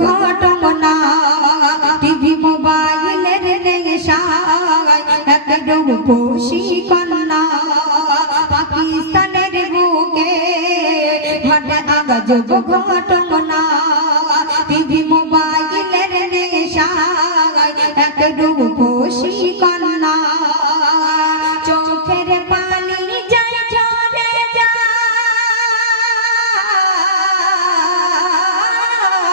ঘটনা টিভি মোবাইলের নেশায় একদম পোষি কন্যা পাকিস্তানের বুকে ঘটে আজব ঘটনা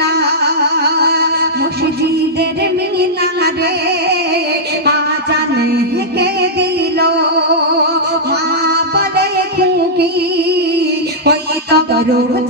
না মসজিদের মিনারে আজান হেঁকে দিল। মা বলে খুকি ওই তো রোজা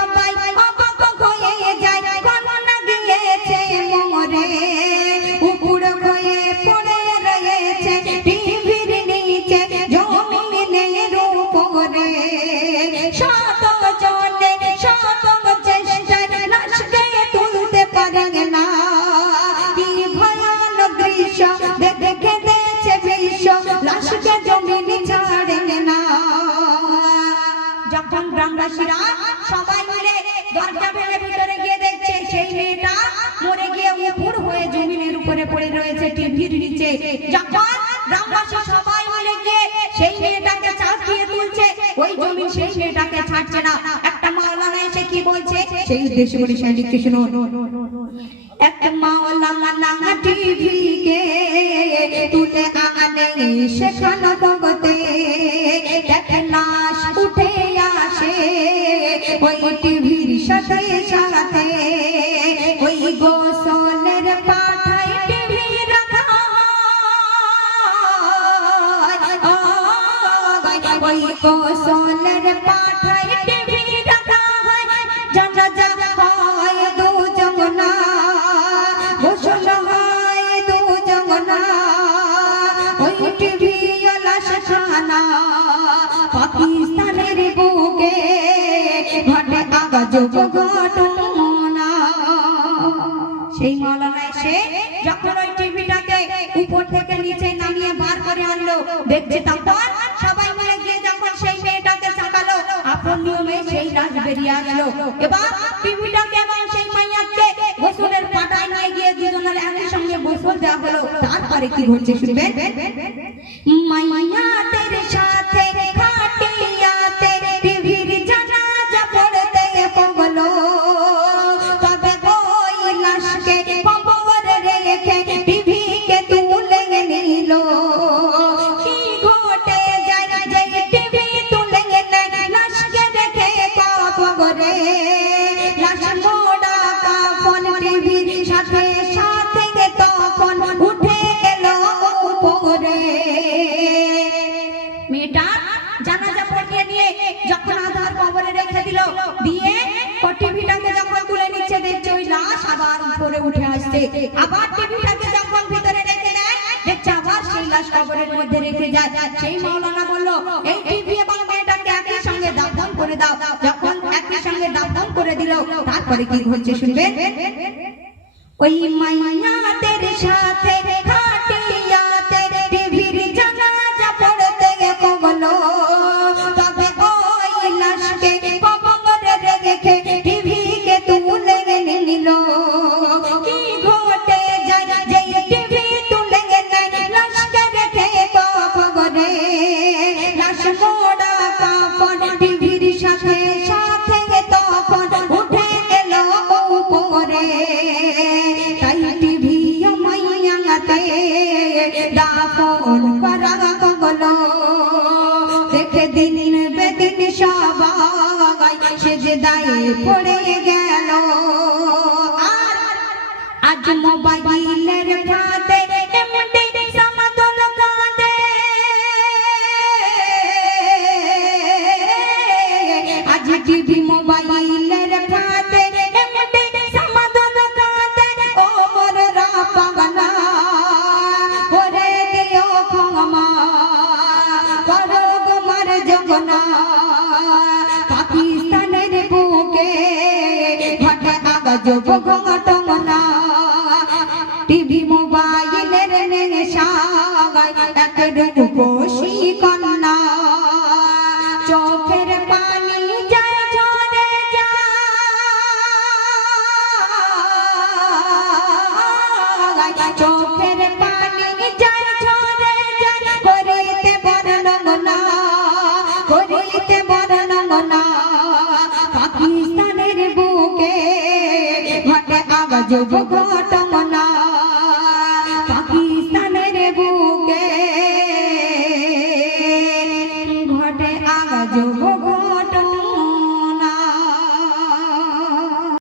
গ্রামবাসীরা সবাই মিলে দরজা ভেঙে ভিতরে গিয়ে দেখছে, সেই মেয়েটা মরে গিয়ে উপুর হয়ে জমিনের উপরে পড়ে রয়েছে টিভির নিচে। যখন গ্রামবাসী সবাই মিলে গিয়ে সেই মেয়েটাকে চাপিয়ে তুলছে, ওই জমি সেই মেয়েটাকে ছাড়ছে না। একটা মাওলানা এসে কি বলছে? সেই উদ্দেশ্য সেই লিখতে শুনুন। একটা মাওলানা টিভিকে তুলে আনে, সেখানে পাকিস্তানের বুকে ঘটে এসে যখন ওই টিভিটাকে উপর থেকে নিচে বার করে আনলো, দেখছে তখন সবাই মিলে গিয়ে যখন সেই মেয়েটাকে চাকালো আপন নিয়মে বেরিয়ে আসলো এবার টিভিটাকে এবং সেই মাইয়াকে গোসলের পাটায় নিয়ে গিয়ে দুজনের একই সঙ্গে গোসল দেওয়া হলো। তারপরে কি ঘটছে শুনবেন? মাইয়াদের মেয়েটা জানাজা পড়িয়ে নিয়ে যখন আধার কবরে রেখে দিল, দিয়ে টিভিটাকে যখন তুলে নিচ্ছে, দেখছে ওই লাশ আবার উপরে উঠে আসছে। আবার টিভিটাকে যখন ভিতরে রেখে দেয়, দেখছে আবার সেই লাশ কবরের মধ্যে রেখে যায়। সেই মাওলানা বলল, এই টিভি এবং মেয়েটাকে একই সঙ্গে দাফন করে দাও। যখন একই সঙ্গে দাফন করে দিল, তারপরে কি হচ্ছে শুনবে? ওই মাইয়াদের সাথে দাফন করা কবলো দেখে দিন বেদিন সবাই, সে যে দায়ে পড়ে গেল। আর আজ মোবাইলের ফাঁদে ঘটনা টিভি মোবাইলের নেশায় এক রূপসী কন্যা। চোখের পানি যায় চোখের পাকিস্তানের বুকে ঘটে আগাজ ঘটনা